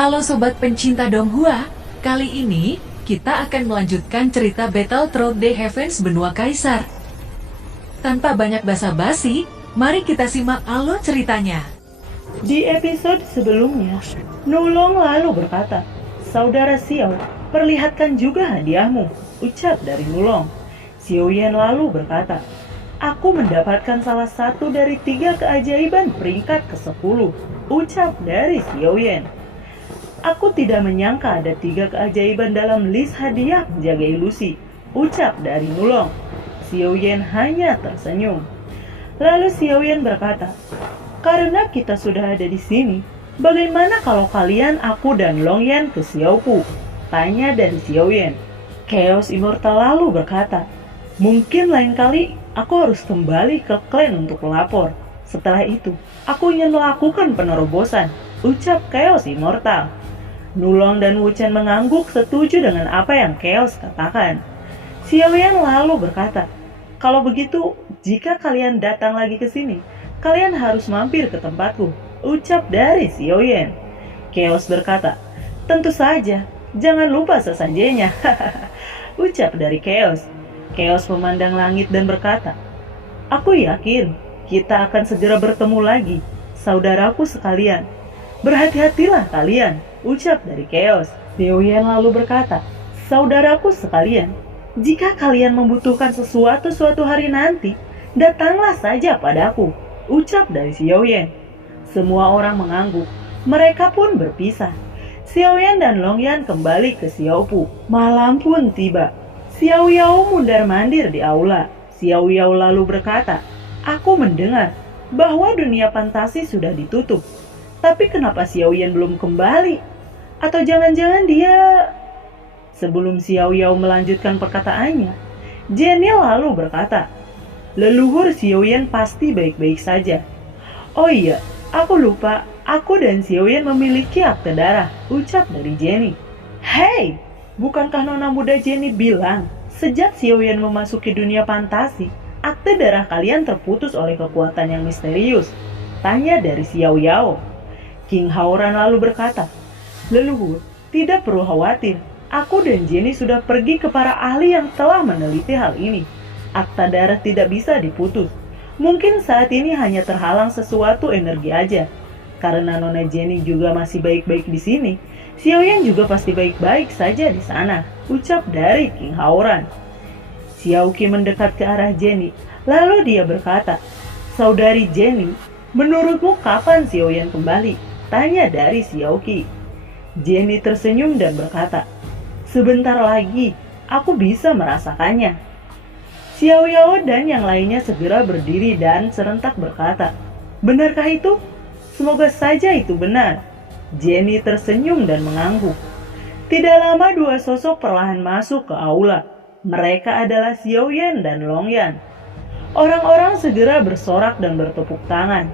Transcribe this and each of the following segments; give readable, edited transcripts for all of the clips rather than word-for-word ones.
Halo Sobat pencinta Donghua, kali ini kita akan melanjutkan cerita Battle Through the Heavens Benua Kaisar. Tanpa banyak basa-basi, mari kita simak alur ceritanya. Di episode sebelumnya, Nulong lalu berkata, "Saudara Xiao, perlihatkan juga hadiahmu," ucap dari Nulong. Xiaoyan lalu berkata, "Aku mendapatkan salah satu dari 3 keajaiban peringkat ke-10, ucap dari Xiaoyan. "Aku tidak menyangka ada 3 keajaiban dalam list hadiah penjaga ilusi," ucap dari Nulong. Xiaoyan hanya tersenyum. Lalu Xiaoyan berkata, "Karena kita sudah ada di sini, bagaimana kalau kalian, aku, dan Longyan ke Xiaopu?" tanya dari Xiaoyan. Chaos Immortal lalu berkata, "Mungkin lain kali aku harus kembali ke klan untuk melapor. Setelah itu, aku ingin melakukan penerobosan," ucap Chaos Immortal. Nulong dan Wuchen mengangguk setuju dengan apa yang Chaos katakan. Xiaoyan lalu berkata, "Kalau begitu, jika kalian datang lagi ke sini, kalian harus mampir ke tempatku," ucap dari Xiaoyan. Chaos berkata, "Tentu saja, jangan lupa sesajennya," ucap dari Chaos. Chaos memandang langit dan berkata, "Aku yakin kita akan segera bertemu lagi, saudaraku sekalian. Berhati-hatilah kalian," ucap dari Chaos. Xiaoyan lalu berkata, "Saudaraku sekalian, jika kalian membutuhkan sesuatu suatu hari nanti, datanglah saja padaku," ucap dari Xiaoyan. Semua orang mengangguk. Mereka pun berpisah. Xiaoyan dan Longyan kembali ke Xiaopu. Malam pun tiba. Xiao Yao mundar-mandir di aula. Xiao Yao lalu berkata, "Aku mendengar bahwa dunia fantasi sudah ditutup. Tapi kenapa Xiaoyan belum kembali? Atau jangan-jangan dia..." Sebelum Xiao Yao melanjutkan perkataannya, Jenny lalu berkata, "Leluhur Xiaoyan pasti baik-baik saja. Oh iya, aku lupa, aku dan Xiaoyan memiliki akte darah," ucap dari Jenny. "Hei, bukankah nona muda Jenny bilang, sejak Xiaoyan memasuki dunia fantasi, akte darah kalian terputus oleh kekuatan yang misterius?" tanya dari Xiao Yao. King Haoran lalu berkata, "Leluhur, tidak perlu khawatir. Aku dan Jenny sudah pergi ke para ahli yang telah meneliti hal ini. Akta darah tidak bisa diputus. Mungkin saat ini hanya terhalang sesuatu energi aja. Karena nona Jenny juga masih baik-baik di sini, Xiaoyan juga pasti baik-baik saja di sana," ucap dari King Haoran. Xiaoqi mendekat ke arah Jenny, lalu dia berkata, "Saudari Jenny, menurutmu kapan Xiaoyan kembali?" tanya dari Xiaoqi. Jenny tersenyum dan berkata, "Sebentar lagi, aku bisa merasakannya." Xiao Yao dan yang lainnya segera berdiri dan serentak berkata, "Benarkah itu? Semoga saja itu benar." Jenny tersenyum dan mengangguk. Tidak lama 2 sosok perlahan masuk ke aula. Mereka adalah Xiaoyan dan Longyan. Orang-orang segera bersorak dan bertepuk tangan.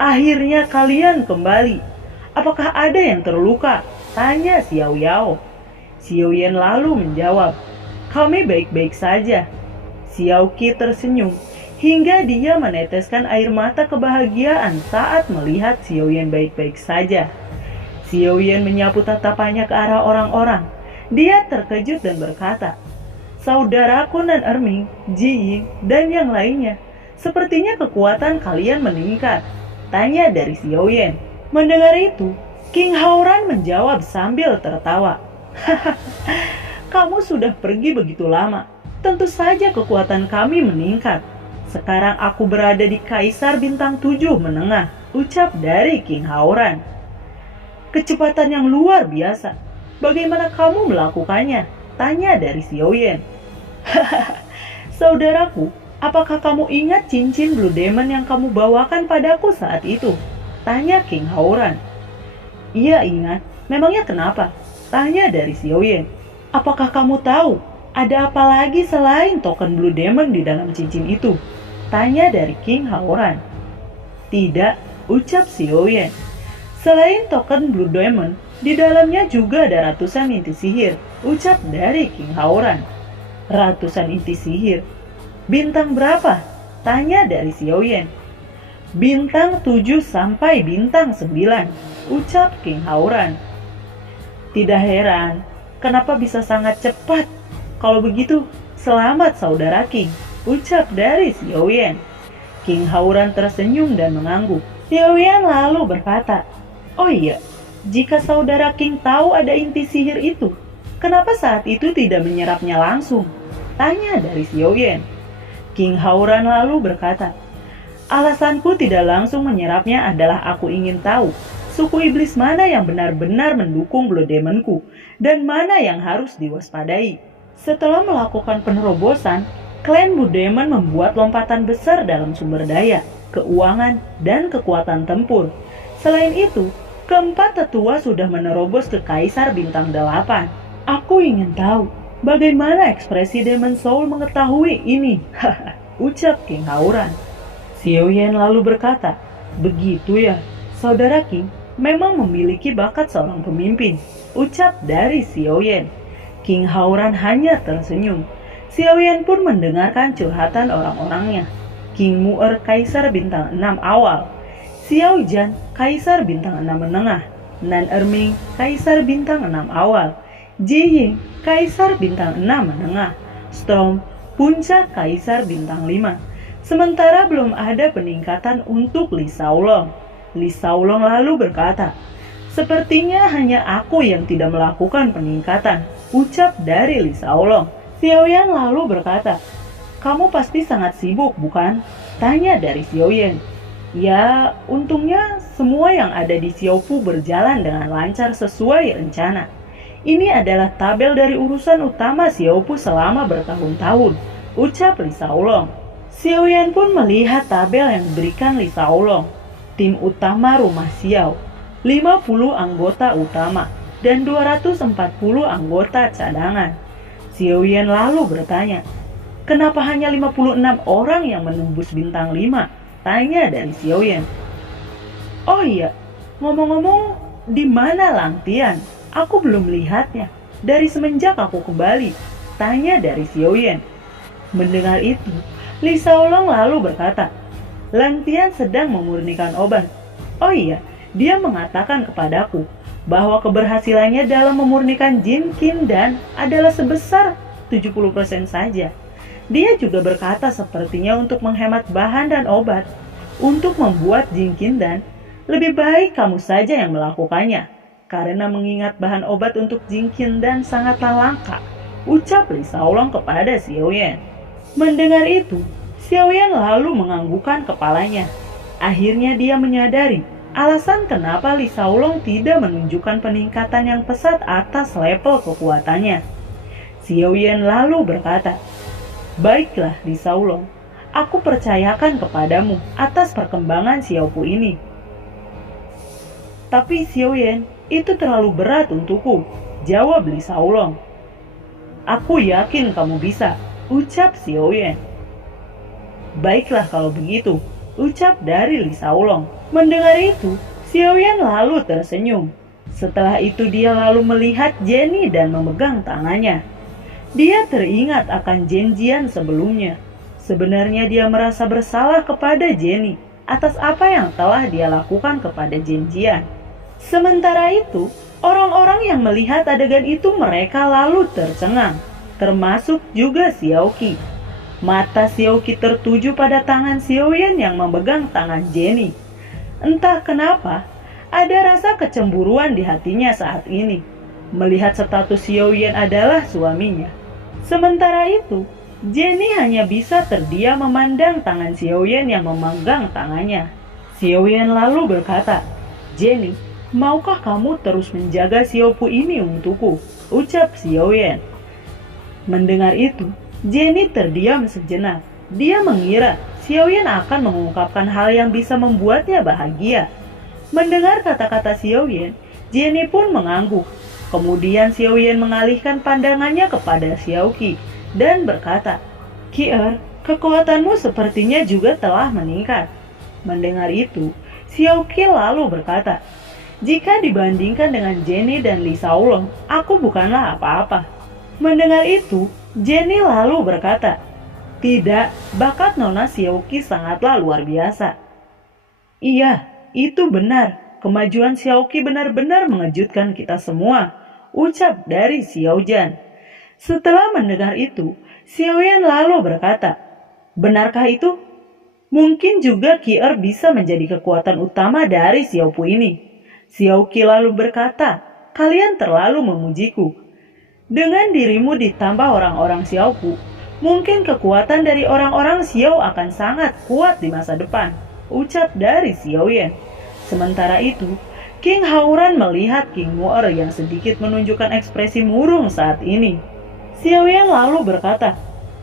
"Akhirnya kalian kembali. Apakah ada yang terluka?" tanya Xiao Yao. Xiaoyan lalu menjawab, "Kami baik-baik saja." Xiaoqi tersenyum hingga dia meneteskan air mata kebahagiaan saat melihat Xiaoyan baik-baik saja. Xiaoyan menyapu tatapannya ke arah orang-orang. Dia terkejut dan berkata, "Saudaraku Nan Erming, Ji Ying, dan yang lainnya, sepertinya kekuatan kalian meningkat," tanya dari Xiaoyan. Mendengar itu, King Haoran menjawab sambil tertawa, "Kamu sudah pergi begitu lama. Tentu saja kekuatan kami meningkat. Sekarang aku berada di Kaisar Bintang 7 Menengah," ucap dari King Haoran. "Kecepatan yang luar biasa. Bagaimana kamu melakukannya?" tanya dari Xiaoyan. "Saudaraku, apakah kamu ingat cincin Blue Demon yang kamu bawakan padaku saat itu?" tanya King Haoran. "Iya ingat. Memangnya kenapa?" tanya dari Xiaoyan. "Apakah kamu tahu ada apa lagi selain token Blue Demon di dalam cincin itu?" tanya dari King Haoran. "Tidak," ucap Xiaoyan. "Selain token Blue Demon, di dalamnya juga ada ratusan inti sihir," ucap dari King Haoran. "Ratusan inti sihir? Bintang berapa?" tanya dari Xiaoyan. "Bintang 7 sampai bintang 9, ucap King Haoran. Tidak heran, kenapa bisa sangat cepat. Kalau begitu, selamat saudara King, ucap dari Xiaoyan. King Hauran tersenyum dan mengangguk. Xiaoyan lalu berkata, oh iya, jika saudara King tahu ada inti sihir itu, kenapa saat itu tidak menyerapnya langsung? Tanya dari Xiaoyan. King Hauran lalu berkata, alasanku tidak langsung menyerapnya adalah aku ingin tahu suku iblis mana yang benar-benar mendukung Blood Demonku dan mana yang harus diwaspadai. Setelah melakukan penerobosan, klan Blue Demon membuat lompatan besar dalam sumber daya, keuangan, dan kekuatan tempur. Selain itu, keempat tetua sudah menerobos ke Kaisar Bintang 8. Aku ingin tahu bagaimana ekspresi Demon Soul mengetahui ini. Ucap King Hauran. Xiaoyan lalu berkata, begitu ya, saudara King memang memiliki bakat seorang pemimpin. Ucap dari Xiaoyan. King Hauran hanya tersenyum. Xiaoyan pun mendengarkan curhatan orang-orangnya. King Mu'er Kaisar Bintang 6 awal, Xiao Zhan Kaisar Bintang 6 menengah, Nan Erming Kaisar Bintang 6 awal, Ji Ying Kaisar Bintang 6 menengah, Storm Puncak Kaisar Bintang 5. Sementara belum ada peningkatan untuk Li Shaolong. Li Shaolong lalu berkata, sepertinya hanya aku yang tidak melakukan peningkatan. Ucap dari Li Shaolong. Xiaoyan lalu berkata, kamu pasti sangat sibuk bukan? Tanya dari Xiaoyan. Ya, untungnya semua yang ada di Xiaopu berjalan dengan lancar sesuai rencana. Ini adalah tabel dari urusan utama Xiaopu selama bertahun-tahun. Ucap Li Shaolong. Xiaoyan pun melihat tabel yang diberikan Li Shaolong. Tim utama rumah Xiao, 50 anggota utama, dan 240 anggota cadangan. Xiaoyan lalu bertanya, kenapa hanya 56 orang yang menembus bintang 5? Tanya dari Xiaoyan. Oh iya, ngomong-ngomong, di mana Lang Tian? Aku belum melihatnya dari semenjak aku kembali. Tanya dari Xiaoyan. Mendengar itu, Li Shaolong lalu berkata, Lang Tian sedang memurnikan obat. Oh iya, dia mengatakan kepadaku bahwa keberhasilannya dalam memurnikan Jin Qin Dan adalah sebesar 70% saja. Dia juga berkata sepertinya untuk menghemat bahan dan obat. Untuk membuat Jin Qin Dan, lebih baik kamu saja yang melakukannya. Karena mengingat bahan obat untuk Jin Qin Dan sangatlah langka. Ucap Li Shaolong kepada Xiaoyan. Mendengar itu, Xiaoyan lalu menganggukkan kepalanya. Akhirnya dia menyadari alasan kenapa Li Shaolong tidak menunjukkan peningkatan yang pesat atas level kekuatannya. Xiaoyan lalu berkata, baiklah Li Shaolong, aku percayakan kepadamu atas perkembangan Xiaopu ini. Tapi Xiaoyan, itu terlalu berat untukku, jawab Li Shaolong. Aku yakin kamu bisa, ucap Xiaoyan. Baiklah kalau begitu, ucap dari Li Shaolong. Mendengar itu, Xiaoyan lalu tersenyum. Setelah itu dia lalu melihat Jenny dan memegang tangannya. Dia teringat akan janjian sebelumnya. Sebenarnya dia merasa bersalah kepada Jenny atas apa yang telah dia lakukan kepada Jian. Sementara itu, orang-orang yang melihat adegan itu mereka lalu tercengang, termasuk juga Xiaoqi. Mata Xiaoqi tertuju pada tangan Xiaoyan yang memegang tangan Jenny. Entah kenapa, ada rasa kecemburuan di hatinya saat ini, melihat status Xiaoyan adalah suaminya. Sementara itu, Jenny hanya bisa terdiam memandang tangan Xiaoyan yang memegang tangannya. Xiaoyan lalu berkata, Jenny, maukah kamu terus menjaga Xiaopu ini untukku? Ucap Xiaoyan. Mendengar itu, Jenny terdiam sejenak. Dia mengira Xiaoyan akan mengungkapkan hal yang bisa membuatnya bahagia. Mendengar kata-kata Xiaoyan, Jenny pun mengangguk. Kemudian Xiaoyan mengalihkan pandangannya kepada Xiaoqi dan berkata, Ki-er, kekuatanmu sepertinya juga telah meningkat. Mendengar itu, Xiaoqi lalu berkata, jika dibandingkan dengan Jenny dan Li Shaolong, aku bukanlah apa-apa. Mendengar itu, Jenny lalu berkata, tidak, bakat Nona Xiaoqi sangatlah luar biasa. Iya, itu benar. Kemajuan Xiaoqi benar-benar mengejutkan kita semua. ucap dari Xiaoyan. Setelah mendengar itu, Xiaoyan lalu berkata, benarkah itu? Mungkin juga Qi bisa menjadi kekuatan utama dari Xiaopu ini. Xiaoqi lalu berkata, kalian terlalu memujiku. Dengan dirimu ditambah orang-orang Xiaopu, mungkin kekuatan dari orang-orang Xiao akan sangat kuat di masa depan, ucap dari Xiaoyan. Sementara itu, King Hauran melihat King Mu'er yang sedikit menunjukkan ekspresi murung saat ini. Xiaoyan lalu berkata,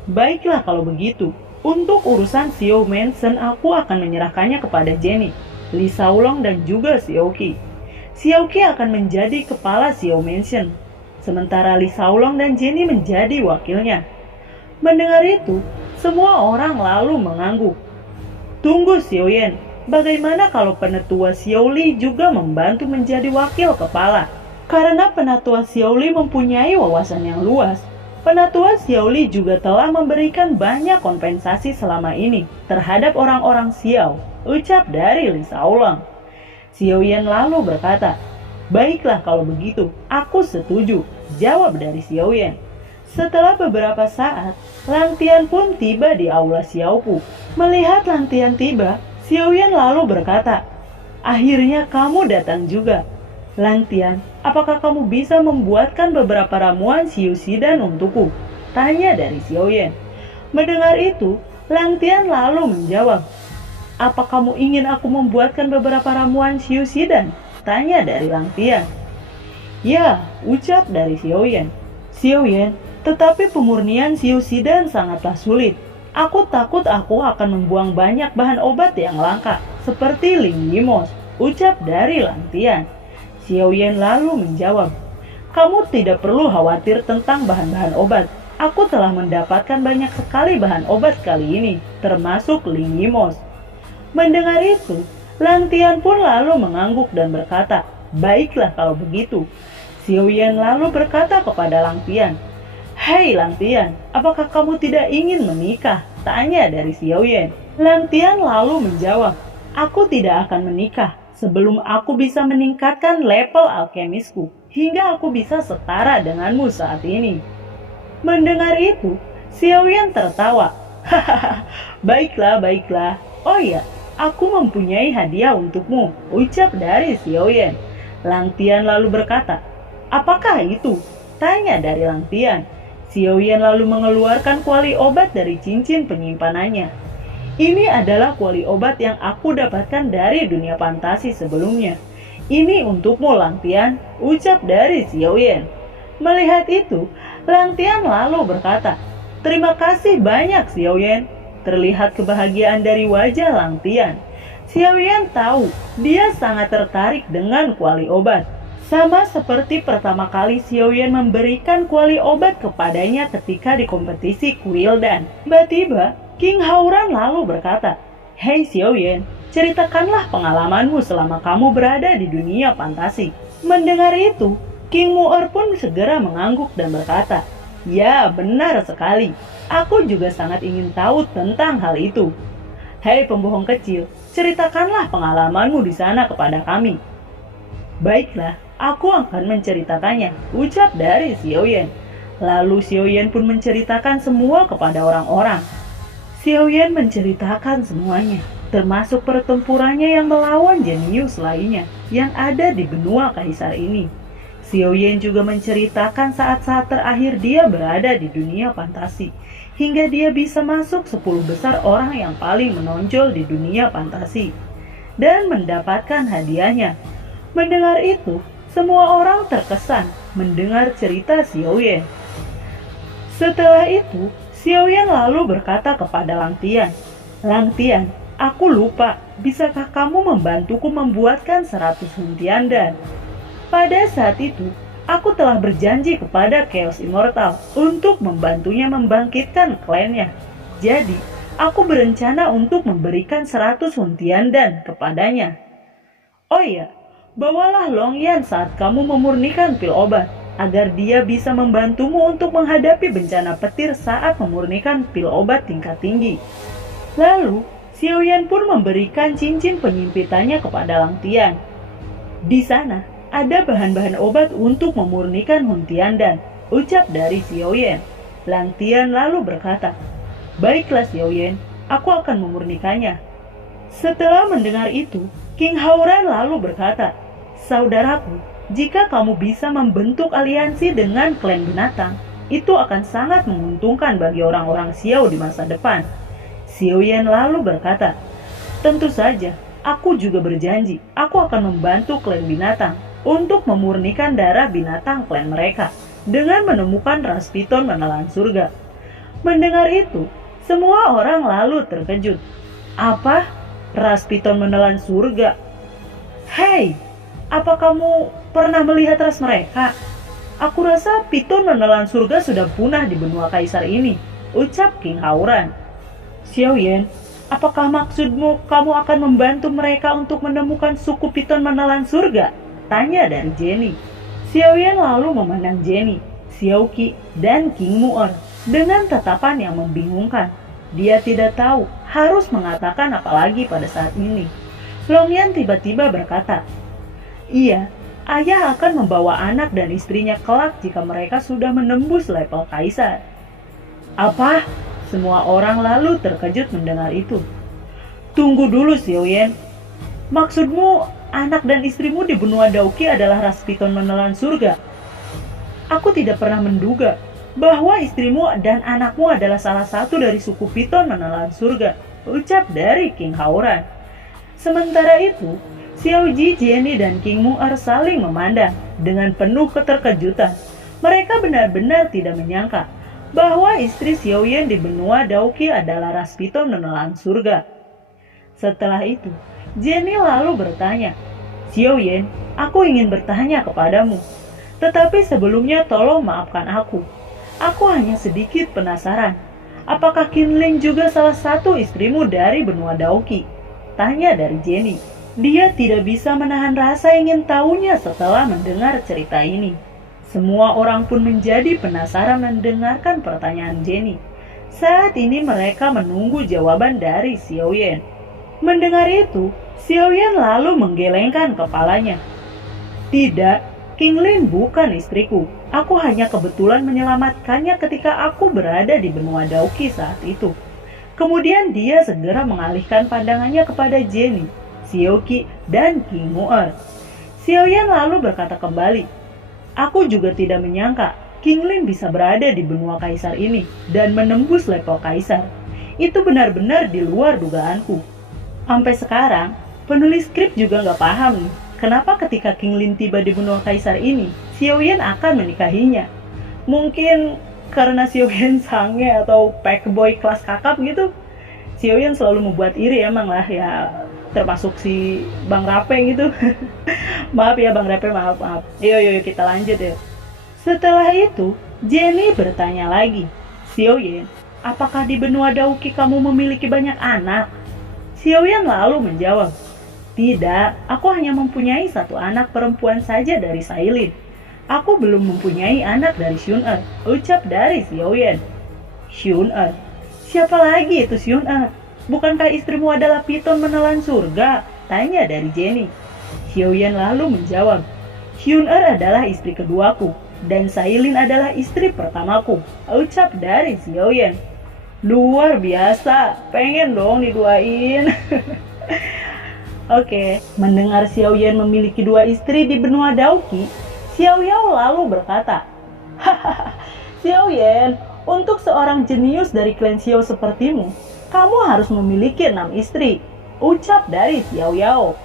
baiklah kalau begitu, untuk urusan Xiao Mansion aku akan menyerahkannya kepada Jenny, Li Shaolong dan juga Xiaoqi. Xiaoqi akan menjadi kepala Xiao Mansion, sementara Li Shaolong dan Jenny menjadi wakilnya. Mendengar itu, semua orang lalu mengangguk. Tunggu Xiaoyan, bagaimana kalau penatua Xiao Li juga membantu menjadi wakil kepala? Karena penatua Xiao Li mempunyai wawasan yang luas, penatua Xiao Li juga telah memberikan banyak kompensasi selama ini terhadap orang-orang Xiao, ucap dari Li Shaolong. Xiaoyan lalu berkata, baiklah kalau begitu, aku setuju, jawab dari Xiaoyan. Setelah beberapa saat, Lang Tian pun tiba di aula Xiaopu. Melihat Lang Tian tiba, Xiaoyan lalu berkata, akhirnya kamu datang juga. Lang Tian, apakah kamu bisa membuatkan beberapa ramuan Xiu Xidan untukku? Tanya dari Xiaoyan. Mendengar itu, Lang Tian lalu menjawab, apa kamu ingin aku membuatkan beberapa ramuan Xiu Xidan? Tanya dari Lang Tian. Ya, ucap dari Xiaoyan. Xiaoyan, tetapi pemurnian Xiu Xidan sangatlah sulit. Aku takut aku akan membuang banyak bahan obat yang langka, seperti Ling Yimos, ucap dari Lang Tian. Xiaoyan lalu menjawab, kamu tidak perlu khawatir tentang bahan-bahan obat. Aku telah mendapatkan banyak sekali bahan obat kali ini, termasuk Ling Yimos. Mendengar itu, Lang Tian pun lalu mengangguk dan berkata, baiklah kalau begitu. Xiaoyan lalu berkata kepada Lang Tian, hei Lang Tian, apakah kamu tidak ingin menikah? Tanya dari Xiaoyan. Lang Tian lalu menjawab, aku tidak akan menikah sebelum aku bisa meningkatkan level alkemisku hingga aku bisa setara denganmu saat ini. Mendengar itu, Xiaoyan tertawa. Hahaha, baiklah. Oh ya, aku mempunyai hadiah untukmu, ucap dari Xiaoyan. Lang Tian lalu berkata, apakah itu? Tanya dari Lang Tian. Xiaoyan lalu mengeluarkan kuali obat dari cincin penyimpanannya. Ini adalah kuali obat yang aku dapatkan dari dunia fantasi sebelumnya. Ini untukmu Lang Tian, ucap dari Xiaoyan. Melihat itu, Lang Tian lalu berkata, terima kasih banyak Xiaoyan. Terlihat kebahagiaan dari wajah Lang Tian. Xiaoyan tahu dia sangat tertarik dengan kuali obat. Sama seperti pertama kali Xiaoyan memberikan kuali obat kepadanya ketika di kompetisi Kuildan. Tiba-tiba, King Hauran lalu berkata, hei Xiaoyan, ceritakanlah pengalamanmu selama kamu berada di dunia fantasi. Mendengar itu, King Mu'er pun segera mengangguk dan berkata, ya benar sekali. Aku juga sangat ingin tahu tentang hal itu. Hei pembohong kecil, ceritakanlah pengalamanmu di sana kepada kami. Baiklah, aku akan menceritakannya, ucap dari Xiaoyan. Lalu Xiaoyan pun menceritakan semua kepada orang-orang. Xiaoyan menceritakan semuanya, termasuk pertempurannya yang melawan jenius lainnya yang ada di benua kaisar ini. Xiaoyan juga menceritakan saat-saat terakhir dia berada di dunia fantasi, hingga dia bisa masuk 10 besar orang yang paling menonjol di dunia fantasi, dan mendapatkan hadiahnya. Mendengar itu, semua orang terkesan mendengar cerita Xiaoyan. Setelah itu, Xiaoyan lalu berkata kepada Lang Tian, Lang Tian, aku lupa, bisakah kamu membantuku membuatkan 100 huntian dan... Pada saat itu, aku telah berjanji kepada Chaos Immortal untuk membantunya membangkitkan klannya. Jadi, aku berencana untuk memberikan 100 huntian dan kepadanya. Oh iya, bawalah Long Yan saat kamu memurnikan pil obat, agar dia bisa membantumu untuk menghadapi bencana petir saat memurnikan pil obat tingkat tinggi. Lalu, Xiaoyan pun memberikan cincin penyimpitannya kepada Lang Tian. Di sana, ada bahan-bahan obat untuk memurnikan Hun Tiandan, ucap dari Xiaoyan. Lang Tian lalu berkata, baiklah Xiaoyan, aku akan memurnikannya. Setelah mendengar itu, King Haoran lalu berkata, saudaraku, jika kamu bisa membentuk aliansi dengan klan binatang, itu akan sangat menguntungkan bagi orang-orang Xiao di masa depan. Xiaoyan lalu berkata, tentu saja, aku juga berjanji, aku akan membantu klan binatang untuk memurnikan darah binatang klan mereka dengan menemukan ras piton menelan surga. Mendengar itu, semua orang lalu terkejut. Apa? Ras piton menelan surga? Hei, apa kamu pernah melihat ras mereka? Aku rasa piton menelan surga sudah punah di benua kaisar ini, ucap King Haoran. Xiaoyan, apakah maksudmu kamu akan membantu mereka untuk menemukan suku piton menelan surga? Tanya dari Jenny. Xiaoyan lalu memandang Jenny, Xiaoqi, dan King Mu'er dengan tatapan yang membingungkan. Dia tidak tahu harus mengatakan apa lagi pada saat ini. Longyan tiba-tiba berkata, iya, ayah akan membawa anak dan istrinya kelak jika mereka sudah menembus level kaisar. Apa? Semua orang lalu terkejut mendengar itu. Tunggu dulu Xiaoyan. Maksudmu anak dan istrimu di benua Daoqi adalah ras piton menelan surga? Aku tidak pernah menduga bahwa istrimu dan anakmu adalah salah satu dari suku piton menelan surga, ucap dari King Haoran. Sementara itu, Xiao Ji, Jenny, dan King Mu'er saling memandang dengan penuh keterkejutan. Mereka benar-benar tidak menyangka bahwa istri Xiaoyan di benua Daoqi adalah ras piton menelan surga. Setelah itu, Jenny lalu bertanya, Xiaoyan, aku ingin bertanya kepadamu. Tetapi sebelumnya tolong maafkan aku. Aku hanya sedikit penasaran. Apakah Qinling juga salah satu istrimu dari benua Daoqi? Tanya dari Jenny. Dia tidak bisa menahan rasa ingin tahunya setelah mendengar cerita ini. Semua orang pun menjadi penasaran mendengarkan pertanyaan Jenny. Saat ini mereka menunggu jawaban dari Xiaoyan. Mendengar itu, Xiaoyan lalu menggelengkan kepalanya. Tidak, Qinling bukan istriku. Aku hanya kebetulan menyelamatkannya ketika aku berada di benua Daoqi saat itu. Kemudian dia segera mengalihkan pandangannya kepada Jenny, Xiaoqi, dan King Mu'er. Xiaoyan lalu berkata kembali, aku juga tidak menyangka Qinling bisa berada di benua kaisar ini dan menembus level kaisar. Itu benar-benar di luar dugaanku. Sampai sekarang, penulis skrip juga nggak paham nih, kenapa ketika Qinling tiba di benua kaisar ini, Xiaoyan akan menikahinya. Mungkin karena Xiaoyan sange atau packboy kelas kakap gitu. Xiaoyan selalu membuat iri emang lah ya, termasuk si Bang Rape gitu. Maaf ya Bang Rape, maaf. Yuk kita lanjut ya. Setelah itu, Jenny bertanya lagi, Xiaoyan, apakah di benua Daoqi kamu memiliki banyak anak? Xiaoyan lalu menjawab, tidak, aku hanya mempunyai satu anak perempuan saja dari Sailin. Aku belum mempunyai anak dari Xun-Er, ucap dari Xiaoyan. Xun-Er? Siapa lagi itu Xun-Er? Bukankah istrimu adalah piton menelan surga? Tanya dari Jenny. Xiaoyan lalu menjawab, Xun-Er adalah istri keduaku, dan Sailin adalah istri pertamaku, ucap dari Xiaoyan. Luar biasa, pengen dong diduain. Oke, mendengar Xiaoyan memiliki dua istri di benua Daoqi, Xiao Yao lalu berkata, hahaha, Xiaoyan, untuk seorang jenius dari klan Xiao sepertimu, kamu harus memiliki 6 istri, ucap dari Xiao Yao.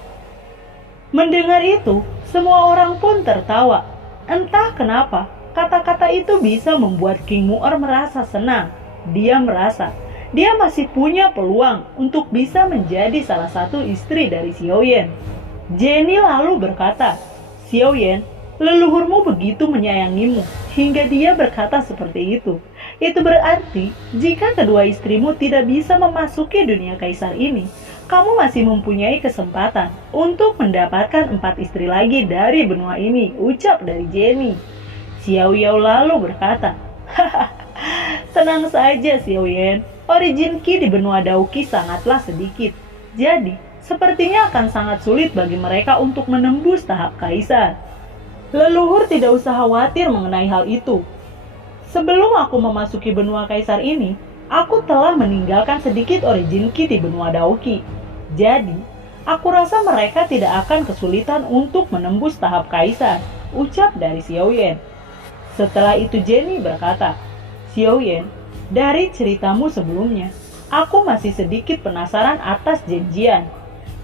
Mendengar itu, semua orang pun tertawa. Entah kenapa, kata-kata itu bisa membuat King Mu'er merasa senang. Dia merasa dia masih punya peluang untuk bisa menjadi salah satu istri dari Xiaoyan. Jenny lalu berkata, Xiaoyan, leluhurmu begitu menyayangimu hingga dia berkata seperti itu. Itu berarti jika kedua istrimu tidak bisa memasuki dunia kaisar ini, kamu masih mempunyai kesempatan untuk mendapatkan 4 istri lagi dari benua ini, ucap dari Jenny. Xiao Yao lalu berkata, tenang saja Xiaoyan, origin Qi di benua Daoqi sangatlah sedikit. Jadi, sepertinya akan sangat sulit bagi mereka untuk menembus tahap kaisar. Leluhur tidak usah khawatir mengenai hal itu. Sebelum aku memasuki benua kaisar ini, aku telah meninggalkan sedikit origin Ki di benua Daoki. Jadi, aku rasa mereka tidak akan kesulitan untuk menembus tahap kaisar, ucap dari Xiaoyan. Setelah itu Jenny berkata, Xiaoyan, dari ceritamu sebelumnya, aku masih sedikit penasaran atas Genjian.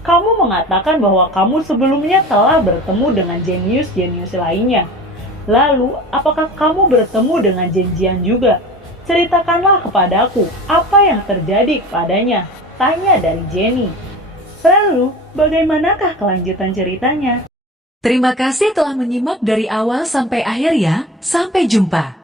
Kamu mengatakan bahwa kamu sebelumnya telah bertemu dengan jenius-jenius lainnya. Lalu, apakah kamu bertemu dengan Genjian juga? Ceritakanlah kepadaku apa yang terjadi padanya, tanya dari Jenny. Lalu, bagaimanakah kelanjutan ceritanya? Terima kasih telah menyimak dari awal sampai akhir ya. Sampai jumpa.